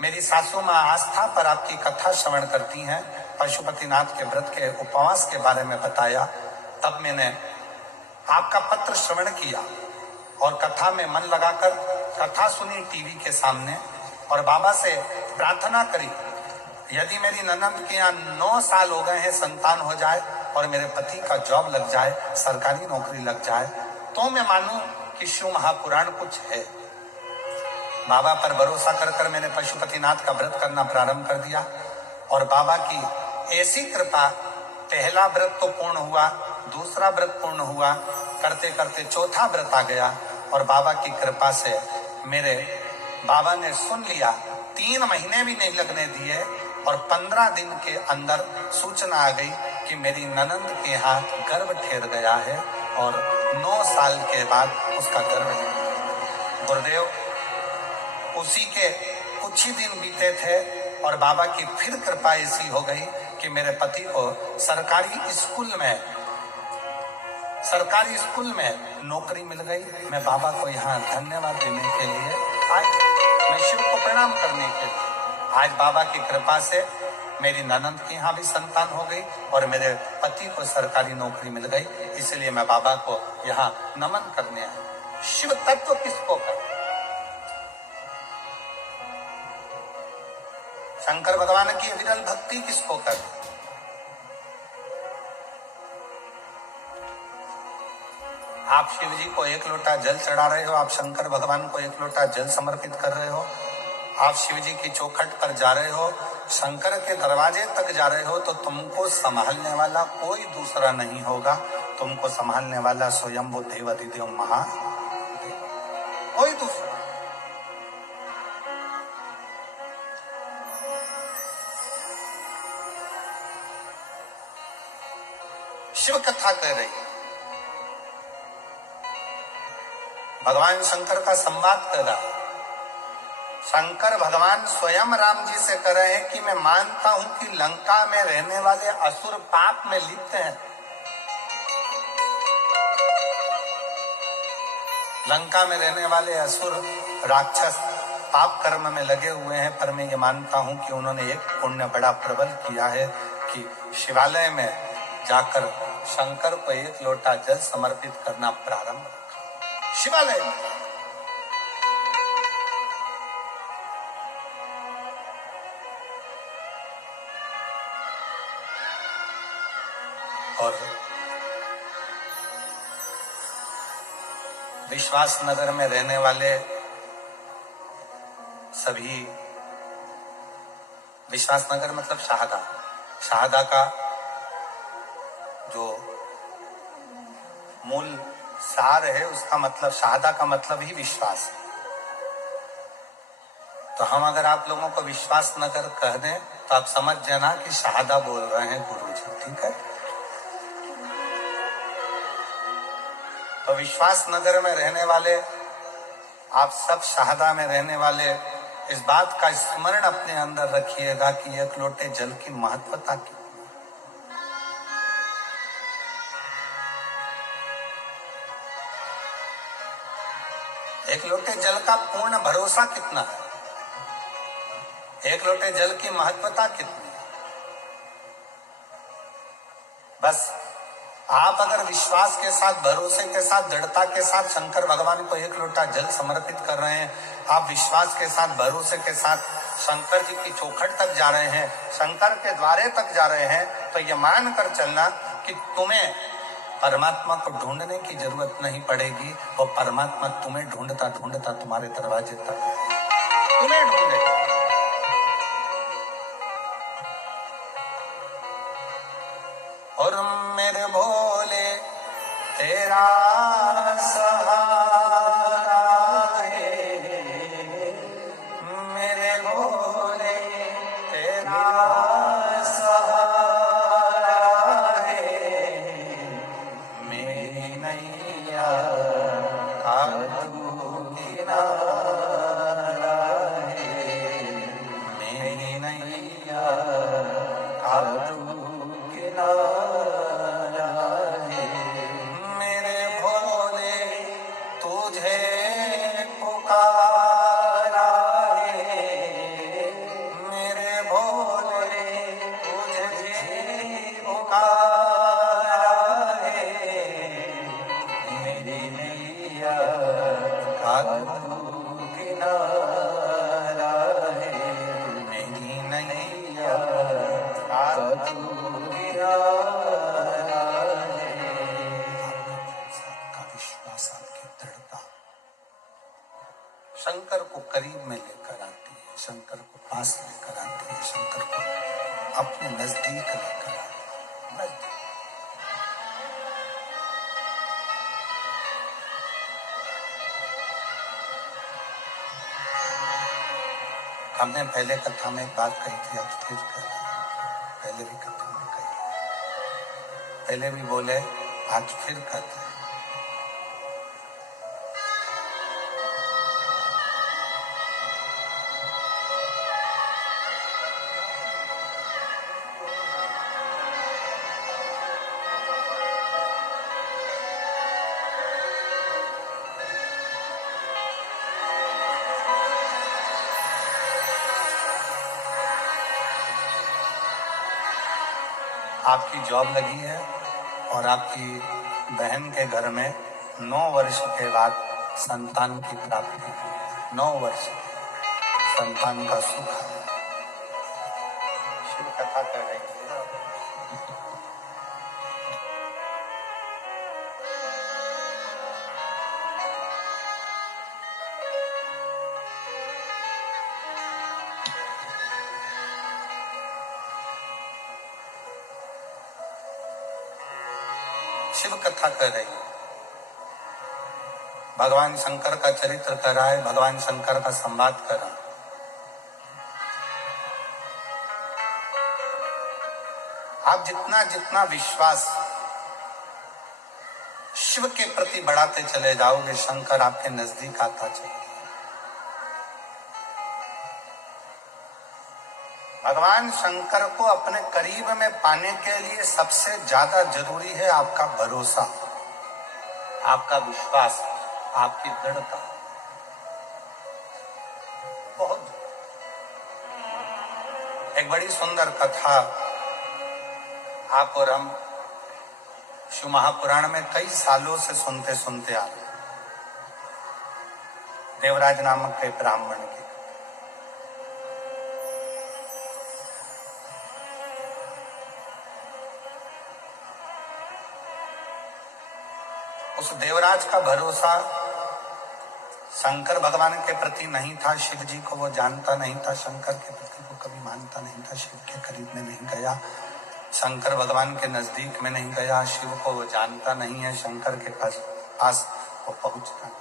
मेरी सासू माँ आस्था पर आपकी कथा श्रवण करती हैं, पशुपतिनाथ के व्रत के उपवास के बारे में बताया। तब मैंने आपका पत्र श्रवण किया और कथा में मन लगाकर कथा सुनी टीवी के सामने और बाबा से प्रार्थना करी, यदि मेरी ननद के यहाँ 9 साल हो गए हैं संतान हो जाए और मेरे पति का जॉब लग जाए, सरकारी नौकरी लग जाए, तो मैं मानूं कि शिव महापुराण कुछ है। बाबा पर भरोसा कर कर मैंने पशुपतिनाथ का व्रत करना प्रारंभ कर दिया और बाबा की ऐसी कृपा, पहला व्रत तो पूर्ण हुआ, दूसरा व्रत पूर्ण हुआ, करते करते चौथा व्रत आ गया और बाबा की कृपा से मेरे बाबा ने सुन लिया। 3 महीने भी नहीं लगने दिए और 15 दिन के अंदर सूचना आ गई कि मेरी ननद के यहाँ गर्भ ठहर गया है और 9 साल के बाद उसका गर्भ। गुरुदेव, उसी के कुछ ही दिन बीते थे और बाबा की फिर कृपा ऐसी हो गई कि मेरे पति को सरकारी स्कूल में नौकरी मिल गई। मैं बाबा को यहाँ धन्यवाद देने के लिए आज, मैं शिव को प्रणाम करने के लिए आज बाबा की कृपा से मेरी ननद के यहाँ भी संतान हो गई और मेरे पति को सरकारी नौकरी मिल गई। इसलिए मैं बाबा को यहाँ नमन करने आया। शिव तत्व किसको कर, शंकर भगवान की विरल भक्ति किसको कर। आप शिव जी को 1 लोटा जल चढ़ा रहे हो, आप शंकर भगवान को 1 लोटा जल समर्पित कर रहे हो, आप शिव जी की चौखट पर जा रहे हो, शंकर के दरवाजे तक जा रहे हो, तो तुमको संभालने वाला कोई दूसरा नहीं होगा। तुमको संभालने वाला स्वयं वो देवाधिदेव महा, कोई दूसरा। शिव कथा कह रही है, भगवान शंकर का संवाद कर रहा। शंकर भगवान स्वयं राम जी से कह रहे हैं कि मैं मानता हूं कि लंका में रहने वाले असुर पाप में लिप्त हैं, लंका में रहने वाले असुर राक्षस पाप कर्म में लगे हुए हैं, पर मैं ये मानता हूं कि उन्होंने एक पुण्य बड़ा प्रबल किया है कि शिवालय में जाकर शंकर को 1 लोटा जल समर्पित करना प्रारंभ रखा शिवालय में। और विश्वास नगर में रहने वाले सभी, विश्वास नगर मतलब शाहदा का जो मूल सार है, उसका मतलब शाहदा का मतलब ही विश्वास है। तो हम अगर आप लोगों को विश्वास नगर कह दें तो आप समझ जाना कि शाहदा बोल रहे हैं गुरु जी, ठीक है। तो विश्वास नगर में रहने वाले आप सब, शाहदा में रहने वाले, इस बात का स्मरण अपने अंदर रखिएगा कि 1 लोटे जल की महत्वता की। एक लोटे जल का पूर्ण भरोसा कितना है, 1 लोटे जल की महत्वता कितनी है। बस आप अगर विश्वास के साथ, भरोसे के साथ, दृढ़ता के साथ शंकर भगवान को 1 लोटा जल समर्पित कर रहे हैं, आप विश्वास के साथ, भरोसे के साथ शंकर जी की चौखट तक जा रहे हैं, शंकर के द्वारे तक जा रहे हैं, तो ये मान कर चलना कि तुम्हें परमात्मा को ढूंढने की जरूरत नहीं पड़ेगी। वो परमात्मा तुम्हें ढूंढता ढूंढता तुम्हारे दरवाजे तक तुम्हें ढूंढेगा। और मेरे भोले तेरा सहारा है, मेरे भोले तेरा सहारा है, मेरी नैया का तू किनारा है, मेरी नैया का तू किनारा है, मेरे भोले तुझे पुकारा है, पुकारा है, मेरी नैया का तू किनारा है, मेरी नैया का तू किनारा है। आपका विश्वास, आपकी दृढ़ता शंकर को करीब में लेकर आती है, शंकर को पास लेकर आती है, शंकर को अपने नजदीक लेकर आती है। नजदीक। हमने पहले कथा में एक बात कही थी, अब फिर कही, पहले भी कथा में कही, पहले भी बोले, आज फिर कहते हैं। आपकी जॉब लगी है और आपकी बहन के घर में 9 वर्ष के बाद संतान की प्राप्ति हुई है। 9 वर्ष संतान का सुख है। शिव कथा कर रही है। शिव कथा कर रही है। भगवान शंकर का चरित्र कर रहा है, भगवान शंकर का संवाद कर रहा है। आप जितना जितना विश्वास शिव के प्रति बढ़ाते चले जाओगे, शंकर आपके नजदीक आता चलेगा। भगवान शंकर को अपने करीब में पाने के लिए सबसे ज्यादा जरूरी है आपका भरोसा, आपका विश्वास, आपकी दृढ़ता। बहुत एक बड़ी सुंदर कथा आप और हम शिव महापुराण में कई सालों से सुनते सुनते आ रहे। देवराज नामक के ब्राह्मण की। उस देवराज का भरोसा शंकर भगवान के प्रति नहीं था, शिव जी को वो जानता नहीं था, शंकर के प्रति वो कभी मानता नहीं था, शिव के करीब में नहीं गया, शंकर भगवान के नजदीक में नहीं गया, शिव को वो जानता नहीं है, शंकर के पास वो पहुंचता नहीं।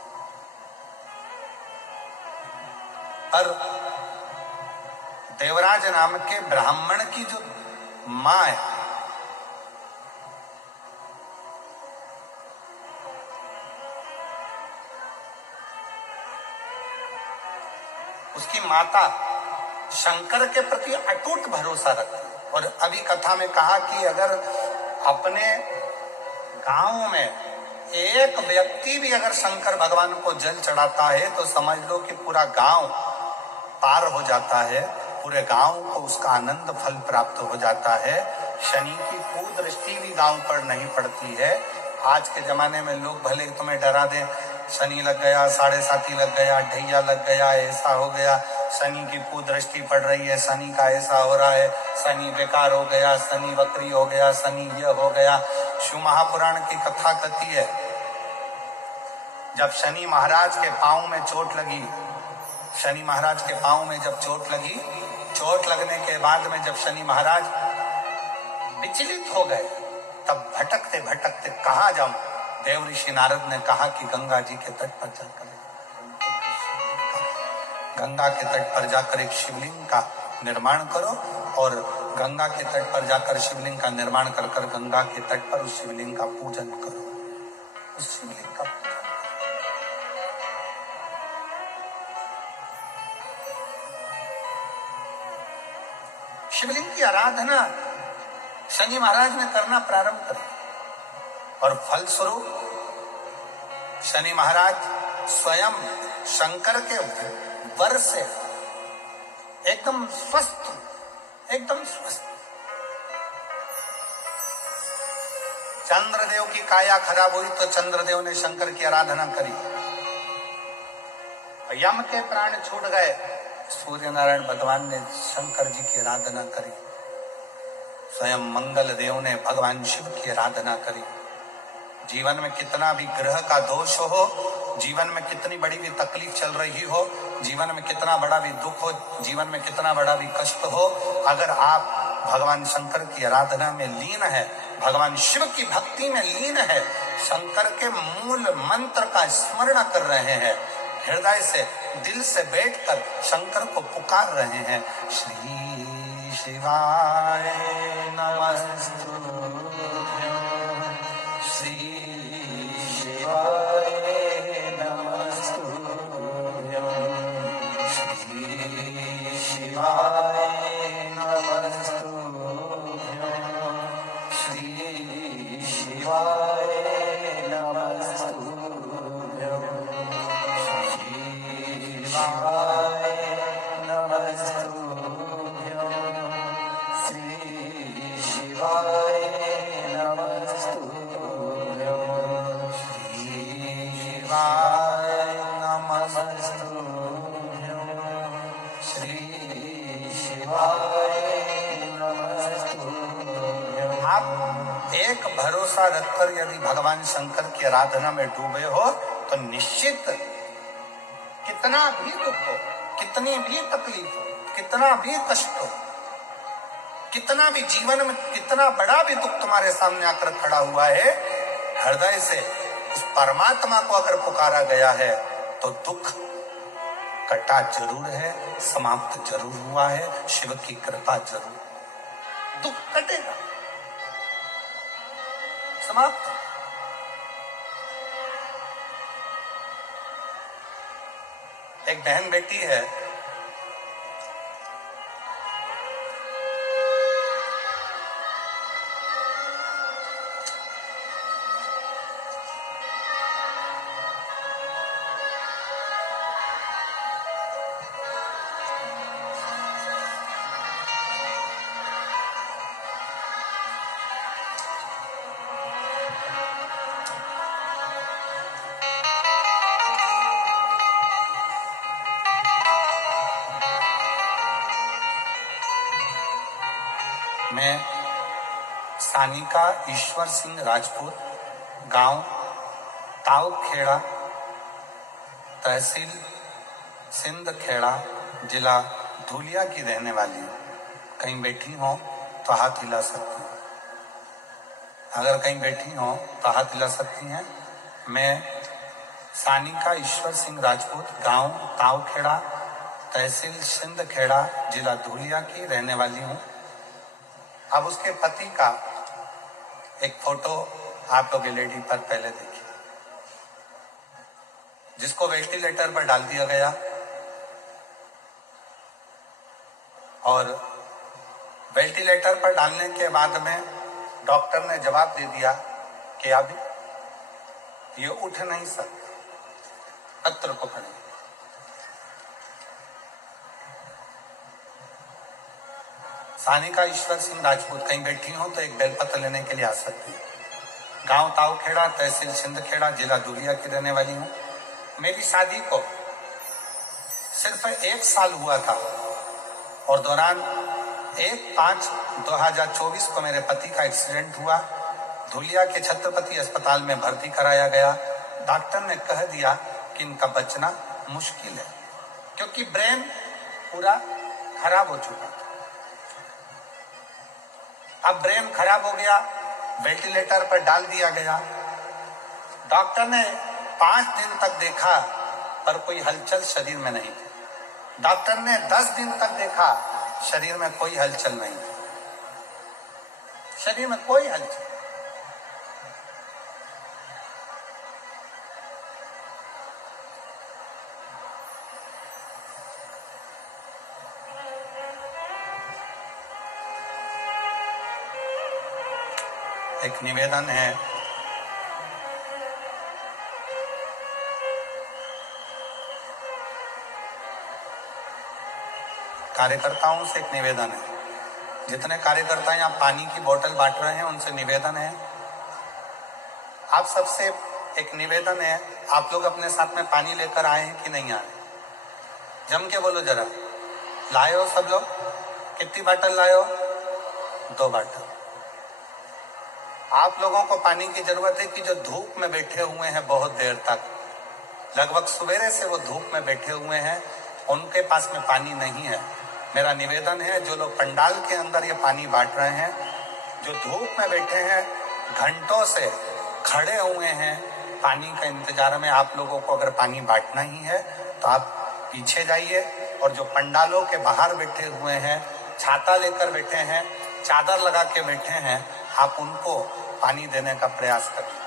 पर देवराज नाम के ब्राह्मण की जो मां है, उसकी माता शंकर के प्रति अटूट भरोसा रखती। और अभी कथा में कहा कि अगर अपने गांव में एक व्यक्ति भी अगर शंकर भगवान को जल चढ़ाता है तो समझ लो कि पूरा गांव पार हो जाता है, पूरे गांव को उसका आनंद फल प्राप्त हो जाता है। शनि की कुदृष्टि भी गांव पर नहीं पड़ती है। आज के जमाने में लोग भले तुम्हें डरा दें, शनि लग गया, 7.5 लग गया, ढैया लग गया, ऐसा हो गया, शनि की कुदृष्टि पड़ रही है, शनि का ऐसा हो रहा है, शनि बेकार हो गया, शनि वक्री हो गया, शनि यह हो गया। शिव महापुराण की कथा कहती है जब शनि महाराज के पांव में चोट लगी, शनि महाराज के पांव में जब चोट लगी, चोट लगने के बाद में जब शनि महाराज विचलित हो गए, तब भटकते भटकते कहाँ जाऊं, देव ऋषि नारद ने कहा कि गंगा जी के तट पर जाकर, गंगा के तट पर जाकर एक शिवलिंग का निर्माण करो और गंगा के तट पर जाकर शिवलिंग का निर्माण कर कर गंगा के तट पर उस शिवलिंग का पूजन करो। उस शिवलिंग का पूजन शिवलिंग की आराधना शनि महाराज ने करना प्रारंभ कर और फलस्वरूप शनि महाराज स्वयं शंकर के वर से एकदम स्वस्थ चंद्रदेव की काया खराब हुई तो चंद्रदेव ने शंकर की आराधना करी। यम के प्राण छूट गए, सूर्य नारायण भगवान ने शंकर जी की आराधना करी। स्वयं मंगल देव ने भगवान शिव की आराधना करी। जीवन में कितना भी ग्रह का दोष हो, जीवन में कितनी बड़ी भी तकलीफ चल रही हो, जीवन में कितना बड़ा भी दुख हो, जीवन में कितना बड़ा भी कष्ट हो, अगर आप भगवान शंकर की आराधना में लीन है, भगवान शिव की भक्ति में लीन है, शंकर के मूल मंत्र का स्मरण कर रहे हैं, हृदय से दिल से बैठकर शंकर को पुकार रहे हैं, श्री शिवाय नमस्तुभ्यं, श्री शिवाय नमस्तुभ्यं, श्री शिवाय नमस्तुभ्यं, श्री शिवाय नमस्तुभ्यं, श्री शिवाय नमस्तुभ्यं, श्री शिवाय नमस्तुभ्यं, श्री शिवाय नमस्तुभ्यं, श्री शिवाय नमस्तुभ्यं। आप एक भरोसा रखकर यदि भगवान शंकर की आराधना में डूबे हो तो निश्चित कितना भी दुख हो, कितनी भी तकलीफ हो, कितना भी कष्ट हो, कितना भी जीवन में कितना बड़ा भी दुख तुम्हारे सामने आकर खड़ा हुआ है, हृदय से उस परमात्मा को अगर पुकारा गया है तो दुख कटा जरूर है, समाप्त जरूर हुआ है, शिव की कृपा जरूर, दुख कटेगा, समाप्त। एक बहन बेटी है, मैं सानिका ईश्वर सिंह राजपूत, गांव ताऊखेड़ा, तहसील सिंध खेड़ा, जिला धुलिया की रहने वाली हूँ। कहीं बैठी हो तो हाथ हिला सकती हूँ, अगर कहीं बैठी हो तो हाथ हिला सकती हैं। मैं सानिका ईश्वर सिंह राजपूत, गांव ताऊखेड़ा, तहसील सिंध खेड़ा, जिला धुलिया की रहने वाली हूँ। अब उसके पति का एक फोटो आप लोग एलईडी पर पहले देखिए, जिसको वेंटिलेटर पर डाल दिया गया और वेंटिलेटर पर डालने के बाद में डॉक्टर ने जवाब दे दिया कि अब ये उठ नहीं सकते, पत्र को पढ़े। सानिका ईश्वर सिंह राजपूत, कहीं बैठी हो तो एक बेलपत्र लेने के लिए आ सकती है। गांव ताऊखेड़ा, तहसील सिंधखेड़ा, जिला धुलिया की रहने वाली हूँ। मेरी शादी को सिर्फ 1 साल हुआ था और दौरान 1/5/2024 को मेरे पति का एक्सीडेंट हुआ। धुलिया के छत्रपति अस्पताल में भर्ती कराया गया। डॉक्टर ने कह दिया कि इनका बचना मुश्किल है, क्योंकि ब्रेन पूरा खराब हो चुका था। अब ब्रेन खराब हो गया, वेंटिलेटर पर डाल दिया गया। डॉक्टर ने 5 दिन तक देखा पर कोई हलचल शरीर में नहीं थी। डॉक्टर ने 10 दिन तक देखा, शरीर में कोई हलचल नहीं थी, शरीर में कोई हलचल। एक निवेदन है, कार्यकर्ताओं से एक निवेदन है। जितने कार्यकर्ता यहाँ पानी की बोतल बांट रहे हैं उनसे निवेदन है आप सबसे एक निवेदन है, आप लोग अपने साथ में पानी लेकर आए हैं कि नहीं आए? जम के बोलो जरा। लाए हो सब लोग? कितनी बाटल लाए हो? 2 बाटल। आप लोगों को पानी की जरूरत है कि जो धूप में बैठे हुए हैं बहुत देर तक, लगभग सवेरे से वो धूप में बैठे हुए हैं, उनके पास में पानी नहीं है। मेरा निवेदन है, जो लोग पंडाल के अंदर ये पानी बांट रहे हैं, जो धूप में बैठे हैं, घंटों से खड़े हुए हैं पानी का इंतजार में, आप लोगों को अगर पानी बांटना ही है तो आप पीछे जाइए, और जो पंडालों के बाहर बैठे हुए हैं, छाता लेकर बैठे हैं, चादर लगा के बैठे हैं, आप उनको पानी देने का प्रयास करिए।